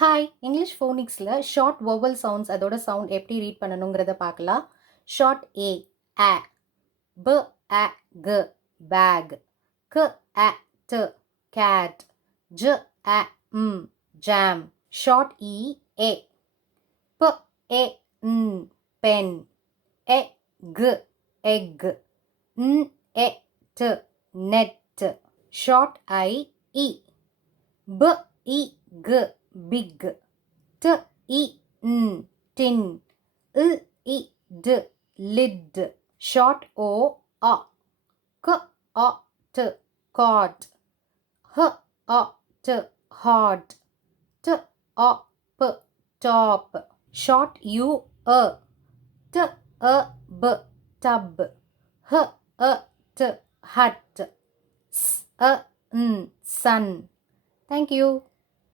Hi English ஃபோனிக்ஸில் short vowel sounds அதோட sound எப்படி ரீட் பண்ணணுங்கிறத பார்க்கலாம். ஷார்ட் ஏ அ, ப அ க பேக், க அ ட கேட், ஜ அ ம் ஜாம். ஷார்ட் இ ஏ, ப ஏ ன் pen, e g egg, n e t net. Short i i, b i g big, t i n tin, l i d lid. Short o a, k a t cot, h a t hot, t a p top. Short u a, t a b tub, h a t hut, s a n sun. Thank you.